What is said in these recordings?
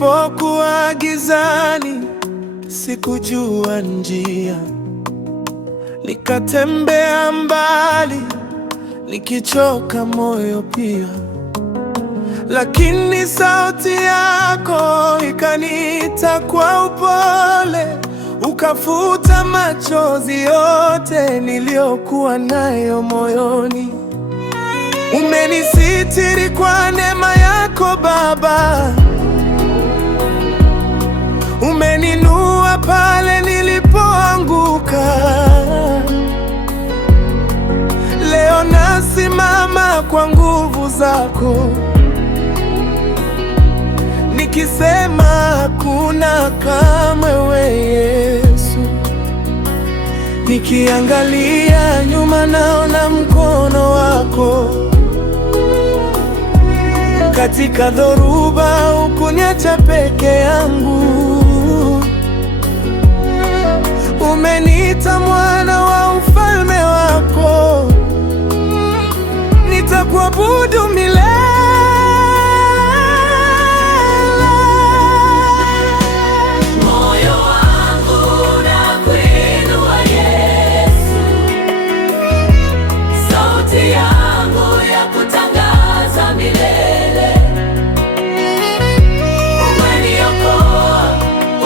Nilipokuwa gizani, sikujua njia, nikatembea mbali, nikichoka moyo pia. Lakini sauti yako ikaniita kwa upole, ukafuta machozi yote niliyokuwa nayo moyoni. Umenisitiri kwa neema yako Baba, umeninua pale nilipoanguka. Leo nasimama kwa nguvu zako, nikisema hakuna kama wewe Yesu. Nikiangalia nyuma naona mkono wako, katika dhoruba hukuniacha peke yangu. Umeniita mwana wa ufalme wako, nitakuabudu milele. Moyo wangu unakuinua Yesu, sauti yangu ya kutangaza milele. Umeniokoa,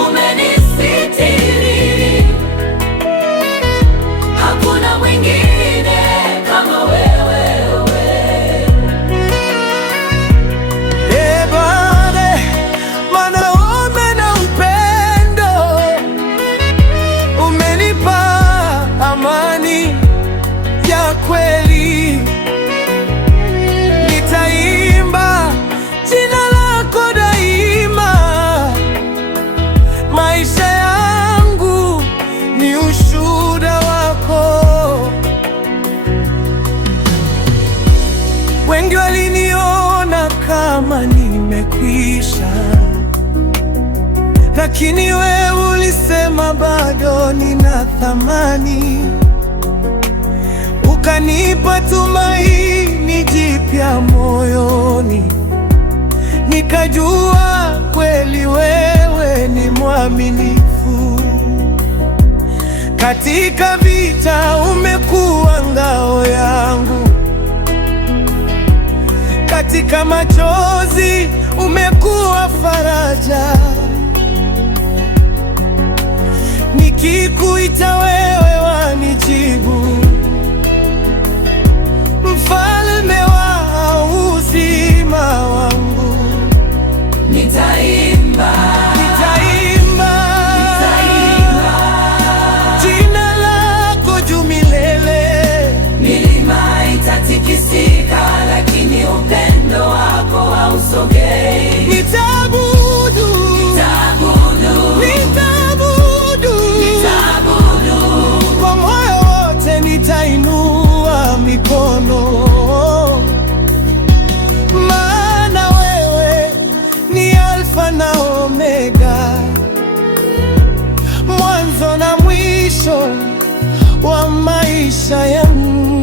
umenisitiri, hakuna mwingine kama wewe. Kweli nitaimba jina lako daima, maisha yangu ni ushuhuda wako. Wengi waliniona kama nimekwisha, lakini wewe ulisema bado nina thamani. Ukanipa tumaini jipya moyoni, nikajua kweli wewe ni mwaminifu. Katika vita umekuwa ngao yangu, katika machozi umekuwa faraja. Nikikuita wewe wanijibu, mfalme wa uzima wangu. Nitaimba, nitaimba, nitaimba jina lako juu milele. Milima itatikisika, lakini upendo wako hausogei. Nitaabudu, nitaabudu, nitaabudu, nitaabudu kwa moyo wote, nitainua mikono, maana wewe ni Alfa na Omega, mwanzo na mwisho wa maisha yangu.